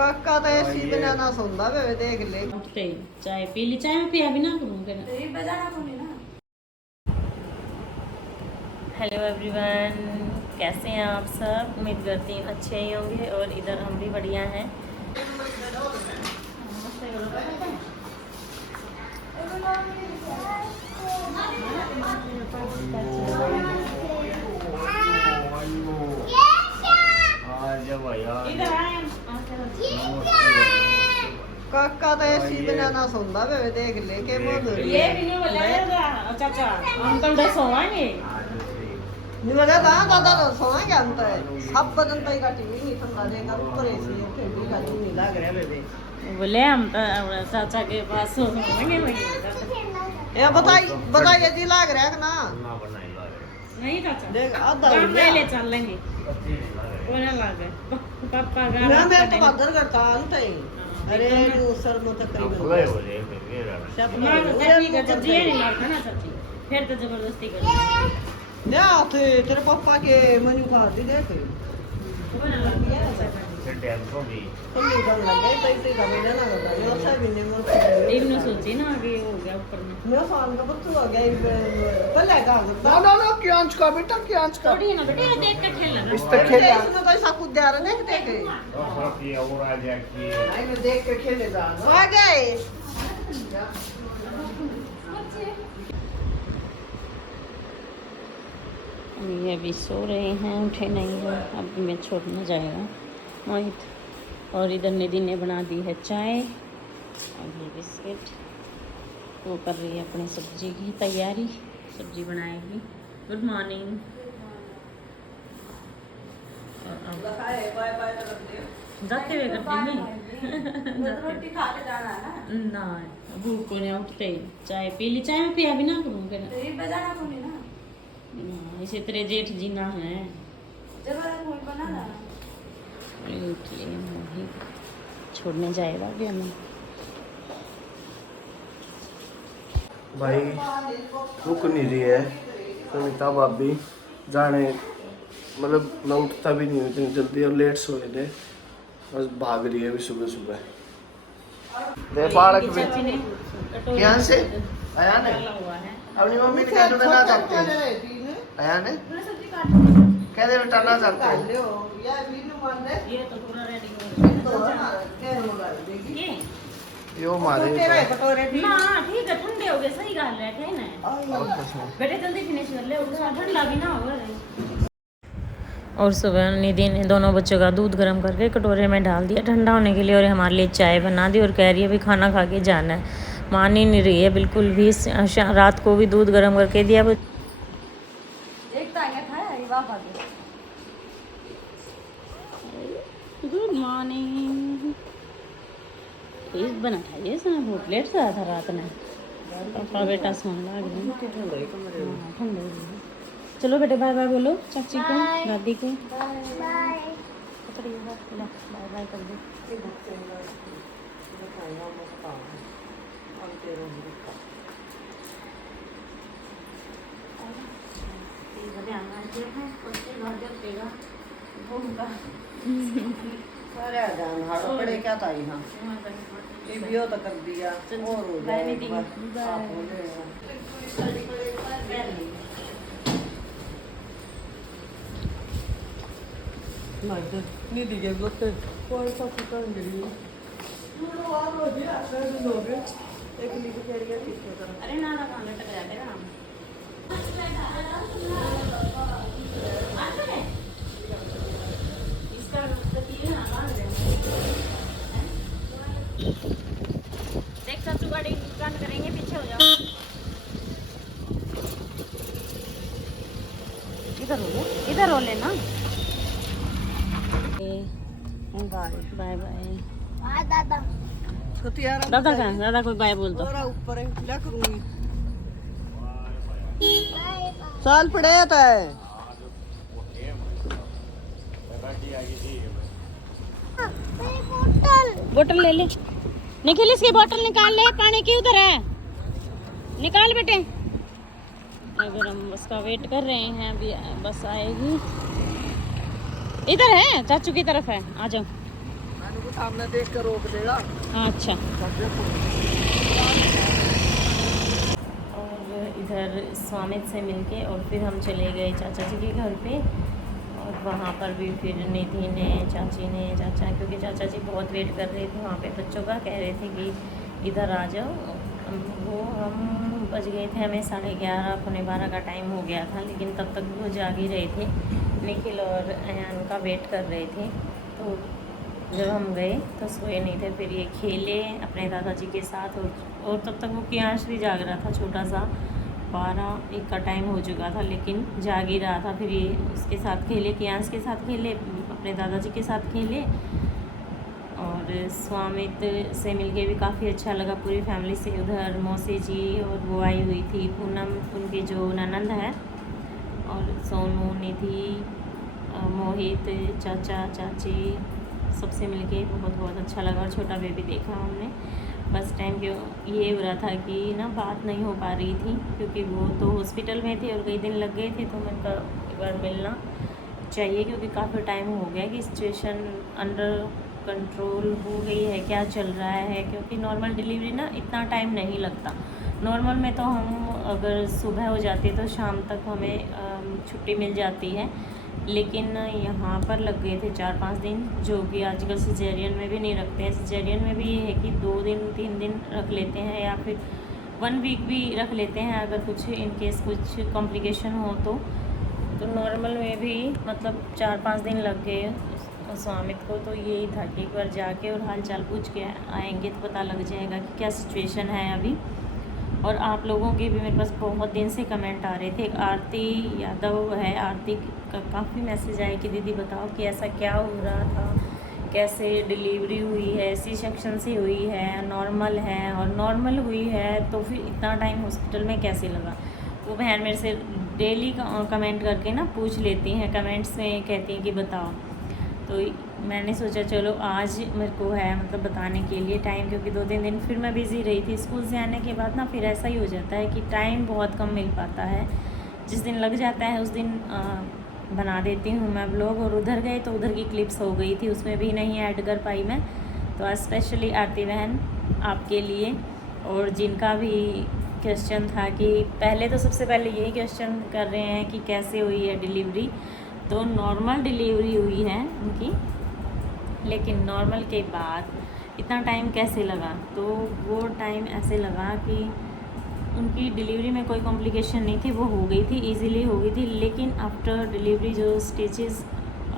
काका तो ऐसी बिना ना सुनदा वे देख ले। उठते ही चाय पी ली, चाय में पिया भी ना करूँ फिर। हेलो एवरीवन, कैसे हैं आप सब? उम्मीद करती हूँ अच्छे ही होंगे और इधर हम भी बढ़िया हैं। काका तो ऐसी बिना ना सुनदा वे देख ले के मधुर ये भी नहीं बोला चाचा, हम तो सोवांगे। नहीं मजा दादा तो सोएंगे हम तो सब बदन पे का टीवी नहीं ठंडा देगा ऊपर एसी है फिर भी का नहीं लग रहा बेबे। बोले हम तो चाचा के पास सोएंगे वही। ये बताइए जी लग रहा है ना? नहीं चाचा देख आधा ले चल लेंगे कोना लागे पापा का मैं तो बदर करता अंत है। अरे दूसर में तकरीबन ना ठीक है जब ये नहीं लगता ना चाची फिर तो जबरदस्ती कर ना तेरे पापा के मेन्यू कार्ड दे देख कोना लग गया तुम नहीं कर लगे तो इसे का मेरा ना करता ये अच्छा भी नहीं मोर इवन सोची ना आगे हो गया ऊपर में मेरा फोन का बच्चू आ गया कल है का ना क्यांच का बेटा क्यांच का थोड़ी ना बेटा देख के खेलना इस पे खेल इसमें तो ऐसा कूद दे रहा देख देख आई में देख के खेलेगा आ गए। ये अभी सो रहे हैं, उठे नहीं हैं। अब मैं छोड़ना जाएगा मोहित। और इधर निधि ने बना दी है चाय और ये बिस्किट। वो कर रही है अपनी सब्जी की तैयारी, सब्जी बनाएगी। Good morning. जाते हुए करती नहीं रोटी खा के जाना है ना भूख को नहीं उठते ही चाय पी ली, चाय में पिया भी ना करूँ फिर इसे तेरे जेठ जीना है छोड़ने जाएगा अभी हमें। भाई रुक नहीं रही है सुनीता भाभी जाने, मतलब मैं उठता भी नहीं हूँ इतनी जल्दी और लेट सोए थे, बस भाग रही है अभी सुबह सुबह। दे बालक भी यहाँ से आया ने अपनी मम्मी ने कहते ना चाहते हैं आया ने कहते बेटाना चाहते हैं ये तो पूरा रेडी यो मारे ना ठीक है ठंडे हो गए सही गाल रहे थे ना बेटे जल्दी फिनिश कर ले ठंडा भी ना होगा। और सुबह निधि ने दोनों बच्चों का दूध गर्म करके कटोरे में डाल दिया ठंडा होने के लिए और हमारे लिए चाय बना दी और कह रही है अभी खाना खा के जाना है। मान ही नहीं रही है बिल्कुल भी। रात को भी दूध गर्म करके दिया। Good morning. तेज बना था ये सना बहुत लेट से आया था रात में। पापा बेटा सोने लग गए ठंडे। चलो बेटे बाय बाय बोलो चाची को दादी को बाय बाय कर दो। सारे जान हाड़ो पड़े क्या था यहाँ ये भी हो तो कर दिया और हो जाएगा आप नहीं दिखे बोलते कोई सा चिकन गिरी एक नीचे कह रही है अरे ना ना खाने तक जाते ना इसका देख चाचू गाड़ी बंद करेंगे पीछे हो जाओ। इधर हो लेना। बाय बाय दादा दादा का दादा कोई बाय बोल दो ऊपर है क्या करूंगी साल पड़े था बोतल ले ले निखिल इसकी बोतल निकाल ले पानी की उधर है निकाल बेटे। अगर हम उसका वेट कर रहे हैं अभी बस आएगी। इधर है चाचू की तरफ है आ जाओ। उनको सामने देख कर रोक देगा। अच्छा। तब देखो। और इधर स्वामित से मिलके और फिर हम चले गए चाचा जी के घर पे। और वहाँ पर भी फिर निधि ने, चाची ने, चाचा, क्योंकि चाचा जी बहुत वेट कर रहे थे वहाँ पे बच्चों का, कह रहे थे कि इधर आ जाओ। वो हम बज गए थे, हमें 11:30 पौने 12 का टाइम हो गया था, लेकिन तब तक वो जाग ही रहे थे। निखिल और अयान का वेट कर रहे थे। तो जब हम गए तो सोए नहीं थे, फिर ये खेले अपने दादाजी के साथ। और तब तक वो कियांश भी जाग रहा था, छोटा सा, 12-1 का टाइम हो चुका था, लेकिन जाग ही रहा था। फिर ये उसके साथ खेले, कियांश के साथ खेले, अपने दादाजी के साथ खेले। और स्वामित से मिलके भी काफ़ी अच्छा लगा, पूरी फैमिली से। उधर मौसी जी और वो आई हुई थी, पूनम उनकी जो ननंद है, और सोनू, निधि, मोहित, चाचा, चाची, सबसे मिलके बहुत अच्छा लगा। और छोटा बेबी देखा हमने। बस टाइम क्यों ये हो रहा था कि ना बात नहीं हो पा रही थी, क्योंकि वो तो हॉस्पिटल में थे और कई दिन लग गए थे। तो मैंने कहा एक बार मिलना चाहिए, क्योंकि काफ़ी टाइम हो गया कि सिचुएशन अंडर कंट्रोल हो गई है, क्या चल रहा है। क्योंकि नॉर्मल डिलीवरी ना इतना टाइम नहीं लगता। नॉर्मल में तो हम अगर सुबह हो जाती है तो शाम तक हमें छुट्टी मिल जाती है, लेकिन यहाँ पर लग गए थे 4-5 दिन, जो कि आजकल सिजेरियन में भी नहीं रखते हैं। सिजेरियन में भी ये है कि 2 दिन 3 दिन रख लेते हैं, या फिर 1 वीक भी रख लेते हैं अगर कुछ इन केस कुछ कॉम्प्लिकेशन हो तो। नॉर्मल में भी मतलब 4-5 दिन लग गए स्वामित को। तो यही था कि एक बार जाके और हाल चाल पूछ के आएंगे तो पता लग जाएगा कि क्या सिचुएशन है अभी। और आप लोगों के भी मेरे पास बहुत दिन से कमेंट आ रहे थे। आरती यादव है, आरती का काफ़ी मैसेज आए कि दीदी बताओ कि ऐसा क्या हो रहा था, कैसे डिलीवरी हुई है, सी सेक्शन से हुई है, नॉर्मल है, और नॉर्मल हुई है तो फिर इतना टाइम हॉस्पिटल में कैसे लगा। वो बहन मेरे से डेली कमेंट करके ना पूछ लेती हैं, कमेंट्स में कहती हैं कि बताओ। तो मैंने सोचा चलो आज मेरे को है मतलब बताने के लिए टाइम, क्योंकि 2-3 दिन फिर मैं बिज़ी रही थी स्कूल से आने के बाद ना। फिर ऐसा ही हो जाता है कि टाइम बहुत कम मिल पाता है। जिस दिन लग जाता है उस दिन बना देती हूँ मैं ब्लॉग। और उधर गए तो उधर की क्लिप्स हो गई थी, उसमें भी नहीं ऐड कर पाई मैं। तो आज स्पेशली आरती बहन आपके लिए, और जिनका भी क्वेश्चन था कि पहले तो सबसे पहले यही क्वेश्चन कर रहे हैं कि कैसे हुई है डिलीवरी। तो नॉर्मल डिलीवरी हुई है उनकी, लेकिन नॉर्मल के बाद इतना टाइम कैसे लगा। तो वो टाइम ऐसे लगा कि उनकी डिलीवरी में कोई कॉम्प्लिकेशन नहीं थी, वो हो गई थी, इजीली हो गई थी। लेकिन आफ्टर डिलीवरी जो स्टिचेस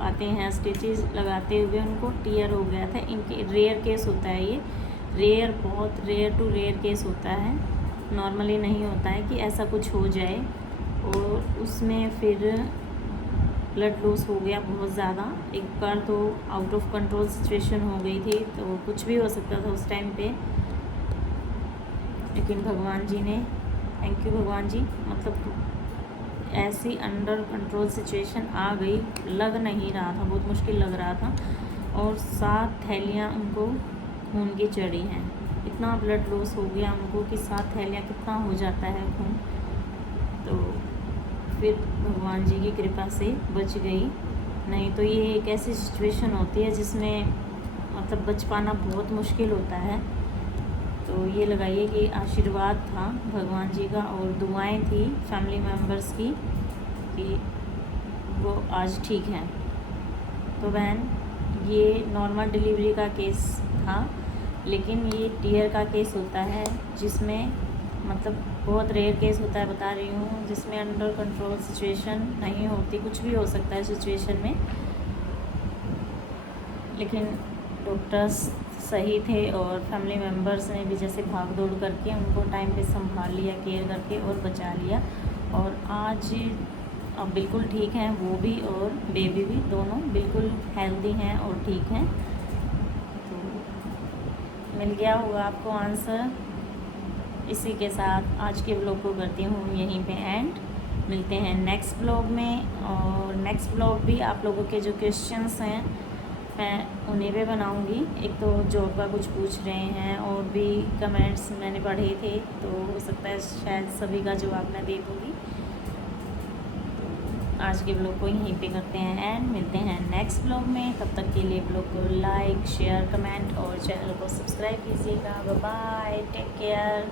आते हैं, स्टिचेस लगाते हुए उनको टीयर हो गया था। इनके रेयर केस होता है ये, रेयर, बहुत रेयर टू रेयर केस होता है, नॉर्मली नहीं होता है कि ऐसा कुछ हो जाए। और उसमें फिर ब्लड लॉस हो गया बहुत ज़्यादा। एक बार तो आउट ऑफ कंट्रोल सिचुएशन हो गई थी, तो कुछ भी हो सकता था उस टाइम पे। लेकिन भगवान जी ने, थैंक यू भगवान जी, मतलब ऐसी अंडर कंट्रोल सिचुएशन आ गई, लग नहीं रहा था, बहुत मुश्किल लग रहा था। और 7 थैलियाँ उनको खून की चढ़ी हैं। इतना ब्लड लॉस हो गया उनको कि 7 थैलियाँ कितना हो जाता है खून। तो फिर भगवान जी की कृपा से बच गई, नहीं तो ये एक ऐसी सिचुएशन होती है जिसमें मतलब बच पाना बहुत मुश्किल होता है। तो ये लगाइए कि आशीर्वाद था भगवान जी का और दुआएं थी फैमिली मेम्बर्स की कि वो आज ठीक हैं। तो बहन ये नॉर्मल डिलीवरी का केस था, लेकिन ये टीयर का केस होता है जिसमें मतलब बहुत रेयर केस होता है, बता रही हूँ, जिसमें अंडर कंट्रोल सिचुएशन नहीं होती, कुछ भी हो सकता है सिचुएशन में। लेकिन डॉक्टर्स सही थे और फैमिली मेम्बर्स ने भी जैसे भाग दौड़ करके उनको टाइम पे संभाल लिया, केयर करके, और बचा लिया। और आज अब बिल्कुल ठीक हैं वो भी और बेबी भी, दोनों बिल्कुल हेल्दी हैं और ठीक हैं। तो मिल गया होगा आपको आंसर। इसी के साथ आज के ब्लॉग को करती हूँ यहीं पे एंड। मिलते हैं नेक्स्ट ब्लॉग में, और नेक्स्ट ब्लॉग भी आप लोगों के जो क्वेश्चंस हैं मैं उन्हें पे बनाऊँगी। एक तो जॉब का कुछ पूछ रहे हैं, और भी कमेंट्स मैंने पढ़े थे, तो हो सकता है शायद सभी का जवाब मैं दे दूँगी। आज के ब्लॉग को यहीं पे करते हैं एंड मिलते हैं नेक्स्ट ब्लॉग में। तब तक के लिए ब्लॉग को लाइक शेयर कमेंट और चैनल को सब्सक्राइब कीजिएगा। Bye bye, take care.